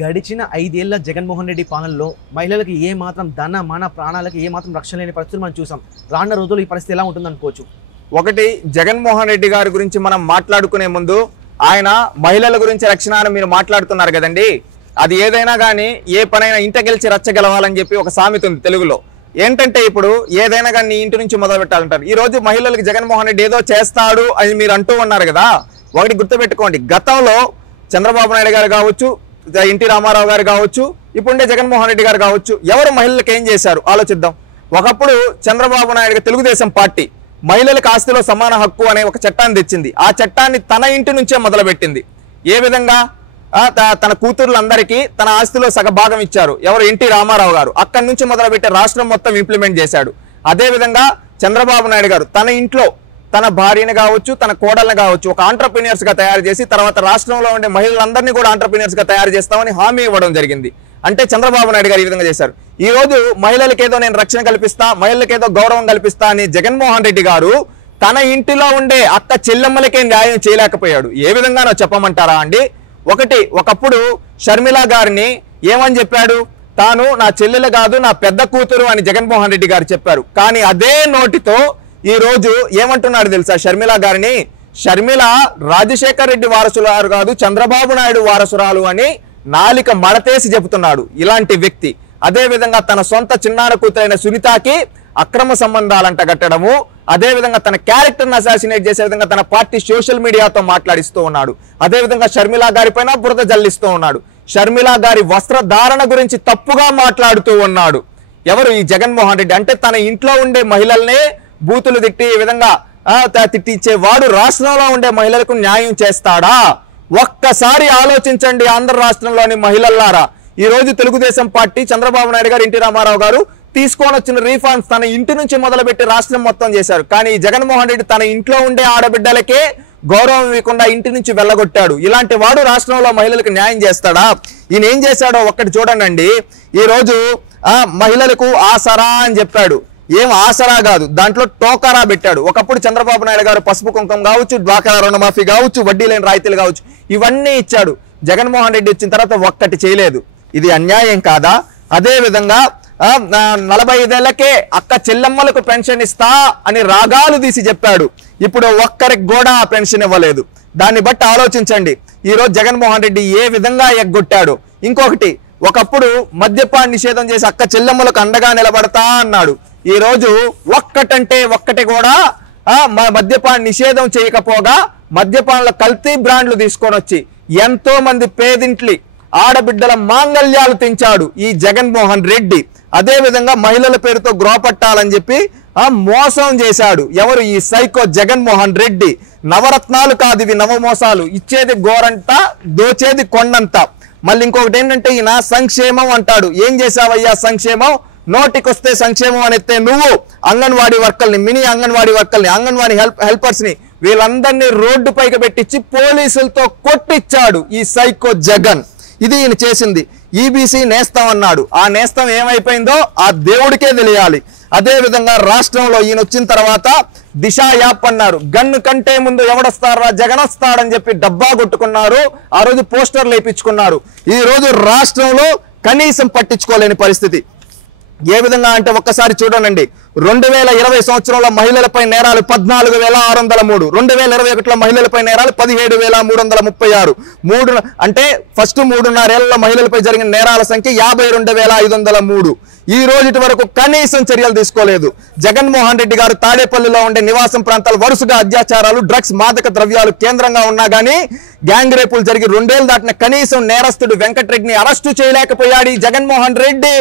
గడిచిన 5 ఏళ్ల జగన్మోహన్ రెడ్డి పాలనలో మహిళలకు ఏ మాత్రం ధన మాన ప్రాణాలకు ఏ మాత్రం రక్షణ లేని పరిస్థితులు మనం చూసాం. రానున్న రోజుల్లో ఈ పరిస్థితి ఎలా ఉంటుంది అనుకోవచ్చు? ఒకటి, జగన్మోహన్ రెడ్డి గారి గురించి మనం మాట్లాడుకునే ముందు ఆయన మహిళల గురించి రక్షణ అని మీరు మాట్లాడుతున్నారు కదండి. అది ఏదైనా కానీ ఏ పనైనా ఇంట గెలిచి రచ్చగలవాలని చెప్పి ఒక సామెత ఉంది తెలుగులో. ఏంటంటే ఇప్పుడు ఏదైనా కానీ ఇంటి నుంచి మొదలు పెట్టాలంటారు. ఈ రోజు మహిళలకు జగన్మోహన్ రెడ్డి ఏదో చేస్తాడు అని మీరు అంటూ ఉన్నారు కదా. ఒకటి గుర్తుపెట్టుకోండి, గతంలో చంద్రబాబు నాయుడు గారు కావచ్చు, ఎన్టీ రామారావు గారు కావచ్చు, ఇప్పుడుండే జగన్మోహన్ రెడ్డి గారు కావచ్చు, ఎవరు మహిళలకు ఏం చేశారు ఆలోచిద్దాం. ఒకప్పుడు చంద్రబాబు నాయుడు తెలుగుదేశం పార్టీ మహిళలకు ఆస్తిలో సమాన హక్కు అనే ఒక చట్టాన్ని తెచ్చింది. ఆ చట్టాన్ని తన ఇంటి నుంచే మొదలుపెట్టింది. ఏ విధంగా? తన కూతుర్లందరికీ తన ఆస్తిలో సగభాగం ఇచ్చారు. ఎవరు? ఎన్టీ రామారావు గారు. అక్కడి నుంచి మొదలుపెట్టి రాష్ట్రం మొత్తం ఇంప్లిమెంట్ చేశాడు. అదేవిధంగా చంద్రబాబు నాయుడు గారు తన ఇంట్లో తన భార్యను కావచ్చు, తన కోడలను కావచ్చు ఒక ఆంటర్ప్రినర్స్ గా తయారు చేసి తర్వాత రాష్ట్రంలో ఉండే మహిళలందరినీ కూడా ఆంటర్ప్రినర్స్ గా తయారు చేస్తామని హామీ ఇవ్వడం జరిగింది. అంటే చంద్రబాబు నాయుడు గారు ఈ విధంగా చేశారు. ఈ రోజు మహిళలకేదో నేను రక్షణ కల్పిస్తా, మహిళలకేదో గౌరవం కల్పిస్తా అని జగన్మోహన్ రెడ్డి గారు తన ఇంటిలో ఉండే అక్క చెల్లెమ్మలకే న్యాయం చేయలేకపోయాడు. ఏ విధంగానో చెప్పమంటారా అండి? ఒకప్పుడు షర్మిల గారిని ఏమని చెప్పాడు? తాను నా చెల్లెలు కాదు, నా పెద్ద కూతురు అని జగన్మోహన్ రెడ్డి గారు చెప్పారు. కానీ అదే నోటితో ఈ రోజు ఏమంటున్నాడు తెలుసా? షర్మిల గారిని, షర్మిల రాజశేఖర్ రెడ్డి వారసురాలు కాదు, చంద్రబాబు నాయుడు వారసురాలు అని నాలిక మడతేసి చెబుతున్నాడు ఇలాంటి వ్యక్తి. అదే విధంగా తన సొంత చిన్నార కూతురైన సునీతకి అక్రమ సంబంధాలంట కట్టడము, అదే విధంగా తన క్యారెక్టర్ని అసాసినేట్ చేసే విధంగా తన పార్టీ సోషల్ మీడియాతో మాట్లాడిస్తూ ఉన్నాడు. అదే విధంగా షర్మిల గారి పైన బురద జల్లిస్తూ ఉన్నాడు. షర్మిల గారి వస్త్రధారణ గురించి తప్పుగా మాట్లాడుతూ ఉన్నాడు. ఎవరు? ఈ జగన్మోహన్ రెడ్డి. అంటే తన ఇంట్లో ఉండే మహిళల్నే బూతులు తిట్టి ఈ విధంగా తిట్టించేవాడు రాష్ట్రంలో ఉండే మహిళలకు న్యాయం చేస్తాడా? ఒక్కసారి ఆలోచించండి ఆంధ్ర రాష్ట్రంలోని మహిళలారా. ఈ రోజు తెలుగుదేశం పార్టీ చంద్రబాబు నాయుడు గారు, ఎన్టీ రామారావు గారు తీసుకొని వచ్చిన రీఫార్మ్స్ తన ఇంటి నుంచి మొదలుపెట్టి రాష్ట్రం మొత్తం చేశారు. కానీ జగన్మోహన్ రెడ్డి తన ఇంట్లో ఉండే ఆడబిడ్డలకే గౌరవం ఇవ్వకుండా ఇంటి నుంచి వెళ్ళగొట్టాడు. ఇలాంటి వాడు రాష్ట్రంలో మహిళలకు న్యాయం చేస్తాడా? ఈయన ఏం చేశాడో ఒక్కటి చూడండి. ఈ రోజు మహిళలకు ఆసరా అని చెప్పాడు. ఏం ఆసరా కాదు, దాంట్లో టోకరా పెట్టాడు. ఒకప్పుడు చంద్రబాబు నాయుడు గారు పసుపు కుంకం కావచ్చు, డ్వాక్రా రుణమాఫీ కావచ్చు, వడ్డీ లేని రాయితీలు కావచ్చు, ఇవన్నీ ఇచ్చాడు. జగన్మోహన్ రెడ్డి వచ్చిన తర్వాత ఒక్కటి చేయలేదు. ఇది అన్యాయం కాదా? అదే విధంగా 45 ఏళ్లకే అక్క చెల్లెమ్మలకు పెన్షన్ ఇస్తా అని రాగాలు తీసి చెప్పాడు. ఇప్పుడు ఒక్కరికి కూడా పెన్షన్ ఇవ్వలేదు. దాన్ని బట్టి ఆలోచించండి ఈ రోజు జగన్మోహన్ రెడ్డి ఏ విధంగా ఎగ్గొట్టాడు. ఇంకొకటి, ఒకప్పుడు మద్యపాన నిషేధం చేసి అక్క చెల్లెమ్మలకు అండగా నిలబడతా అన్నాడు. ఈ రోజు ఒక్కటంటే ఒక్కటి కూడా మద్యపాన నిషేధం చేయకపోగా మద్యపానంలో కల్తీ బ్రాండ్లు తీసుకొని వచ్చి ఎంతో మంది పేదింట్లి ఆడబిడ్డల మాంగళ్యాలు తెంచాడు ఈ జగన్మోహన్ రెడ్డి. అదే విధంగా మహిళల పేరుతో గ్రోపట్టాలని చెప్పి మోసం చేశాడు. ఎవరు? ఈ సైకో జగన్మోహన్ రెడ్డి. నవరత్నాలు కాదు ఇవి, నవమోసాలు. ఇచ్చేది గోరంట, దోచేది కొండంత. మళ్ళీ ఇంకొకటి ఏంటంటే ఈయన సంక్షేమం అంటాడు. ఏం చేశావయ్యా సంక్షేమం? నోటికొస్తే సంక్షేమం అనేస్తే నువ్వు అంగన్వాడీ వర్కర్ని, మినీ అంగన్వాడీ వర్కర్ని, అంగన్వాడీ హెల్పర్స్ ని వీళ్ళందరినీ రోడ్డు పైకి పెట్టించి పోలీసులతో కొట్టించాడు ఈ సైకో జగన్. ఇది ఈయన చేసింది. ఈబీసీ నేస్తం అన్నాడు. ఆ నేస్తం ఏమైపోయిందో ఆ దేవుడికే తెలియాలి. అదే విధంగా రాష్ట్రంలో ఈయన వచ్చిన తర్వాత దిశ యాప్ అన్నారు. గన్ను కంటే ముందు ఎవడొస్తారా జగన్ వస్తాడని చెప్పి డబ్బా కొట్టుకున్నారు. ఆ రోజు పోస్టర్లు వేయించుకున్నారు. ఈ రోజు రాష్ట్రంలో కనీసం పట్టించుకోలేని పరిస్థితి. ఏ విధంగా అంటే ఒక్కసారి చూడండి. 2020 సంవత్సరంలో మహిళలపై నేరాలు 14,603, 2021లో మహిళలపై నేరాలు 17,336. అంటే ఫస్ట్ 3.5 ఏళ్లలో మహిళలపై జరిగిన నేరాల సంఖ్య 52,503. ఈ రోజు వరకు కనీసం చర్యలు తీసుకోలేదు. జగన్మోహన్ రెడ్డి గారు తాడేపల్లిలో ఉండే నివాసం ప్రాంతాలు వరుసగా అత్యాచారాలు, డ్రగ్స్, మాదక ద్రవ్యాలు కేంద్రంగా ఉన్నా కానీ గ్యాంగ్ రేపులు జరిగి 2 ఏళ్ళు దాటిన కనీసం నేరస్తుడు వెంకటరెడ్డిని అరెస్టు చేయలేకపోయాడు ఈ జగన్మోహన్ రెడ్డి.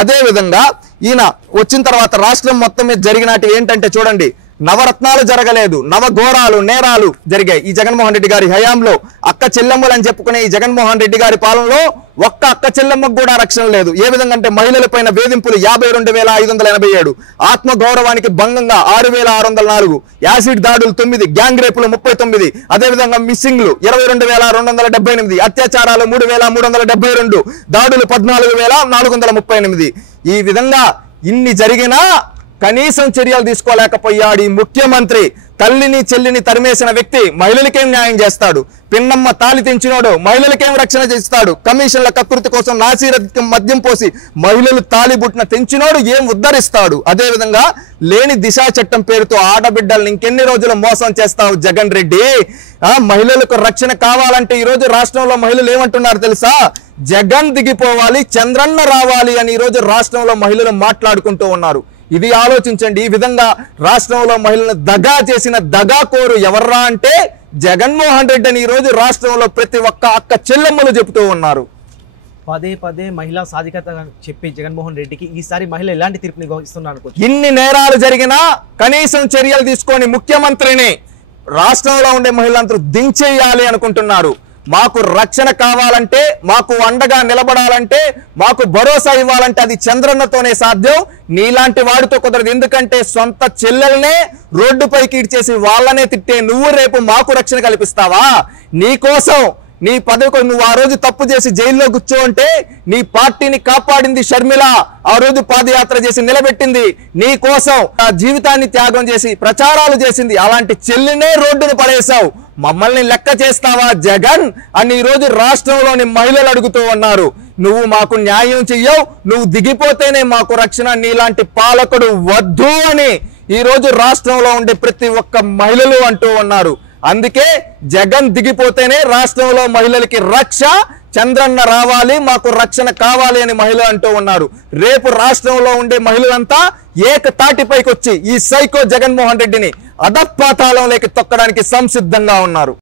అదే విధంగా ఈయన వచ్చిన తర్వాత రాష్ట్రం మొత్తం మీద జరిగినట్టు ఏంటంటే చూడండి, నవరత్నాలు జరగలేదు, నవఘోరాలు నేరాలు జరిగాయి ఈ జగన్మోహన్ రెడ్డి గారి హయాంలో. అక్క చెల్లెమ్మలు అని చెప్పుకునే ఈ జగన్మోహన్ రెడ్డి గారి పాలనలో ఒక్క అక్క చెల్లెమ్మకు కూడా రక్షణ లేదు. ఏ విధంగా అంటే మహిళలపైన వేధింపులు 52,587, ఆత్మ గౌరవానికి భంగంగా 6,604, యాసిడ్ దాడులు 9, గ్యాంగ్ రేపులు 39, అదేవిధంగా మిస్సింగ్లు 22,278, అత్యాచారాలు 3,372, దాడులు 14,438. ఈ విధంగా ఇన్ని జరిగినా కనీసం చర్యలు తీసుకోలేకపోయాడు ఈ ముఖ్యమంత్రి. తల్లిని చెల్లిని తరిమేసిన వ్యక్తి మహిళలకేం న్యాయం చేస్తాడు? పిన్నమ్మ తాళి తెంచినోడు మహిళలకేం రక్షణ చేస్తాడు? కమిషన్ల కకృతి కోసం నాసిరకం మద్యం పోసి మహిళలు తాళి బుట్టిన తెంచినోడు ఏం ఉద్ధరిస్తాడు? అదేవిధంగా లేని దిశా చట్టం పేరుతో ఆడబిడ్డల్ని ఇంకెన్ని రోజులు మోసం చేస్తావు జగన్ రెడ్డి? మహిళలకు రక్షణ కావాలంటే ఈ రోజు రాష్ట్రంలో మహిళలు ఏమంటున్నారు తెలుసా? జగన్ దిగిపోవాలి, చంద్రన్న రావాలి అని ఈ రోజు రాష్ట్రంలో మహిళలు మాట్లాడుకుంటూ ఉన్నారు. ఇది ఆలోచించండి. ఈ విధంగా రాష్ట్రంలో మహిళలను దగా చేసిన దగాకోరు ఎవర్రా అంటే జగన్మోహన్ రెడ్డి అని ఈ రోజు రాష్ట్రంలో ప్రతి ఒక్క అక్క చెల్లెమ్మలు చెబుతూ ఉన్నారు. పదే పదే మహిళా సాధికారత చెప్పి జగన్మోహన్ రెడ్డికి ఈసారి మహిళ ఎలాంటి తీర్పుని ఇస్తున్నారు? ఇన్ని నేరాలు జరిగినా కనీసం చర్యలు తీసుకొని ముఖ్యమంత్రిని రాష్ట్రంలో ఉండే మహిళలందరూ దించేయాలి అనుకుంటున్నారు. మాకు రక్షణ కావాలంటే, మాకు అండగా నిలబడాలంటే, మాకు భరోసా ఇవ్వాలంటే అది చంద్రన్నతోనే సాధ్యం. నీలాంటి వాడితో కుదరదు. ఎందుకంటే సొంత చెల్లెలనే రోడ్డుపైకి ఇడ్చేసి వాళ్ళనే తిట్టే నువ్వు రేపు మాకు రక్షణ కల్పిస్తావా? నీ కోసం, నీ పదవి నువ్వు ఆ రోజు తప్పు చేసి జైల్లో కూర్చోంటే నీ పార్టీని కాపాడింది షర్మిల. ఆ రోజు పాదయాత్ర చేసి నిలబెట్టింది నీ కోసం, ఆ జీవితాన్ని త్యాగం చేసి ప్రచారాలు చేసింది. అలాంటి చెల్లినే రోడ్డును పడేశావు. మమ్మల్ని లెక్క చేస్తావా జగన్ అని ఈ రోజు రాష్ట్రంలోని మహిళలు అడుగుతూ ఉన్నారు. నువ్వు మాకు న్యాయం చెయ్యవు, నువ్వు దిగిపోతేనే మాకు రక్షణ, నీలాంటి పాలకుడు వద్దు అని ఈ రోజు రాష్ట్రంలో ఉండే ప్రతి ఒక్క మహిళలు అంటూ ఉన్నారు. అందుకే జగన్ దిగిపోతేనే రాష్ట్రంలో మహిళలకి రక్ష, చంద్రన్న రావాలి, మాకు రక్షణ కావాలి అని మహిళలు అంటూ ఉన్నారు. రేపు రాష్ట్రంలో ఉండే మహిళలంతా ఏకతాటిపైకి వచ్చి ఈ సైకో జగన్మోహన్ రెడ్డిని అధపాతాళంలోకి తొక్కడానికి సంసిద్ధంగా ఉన్నారు.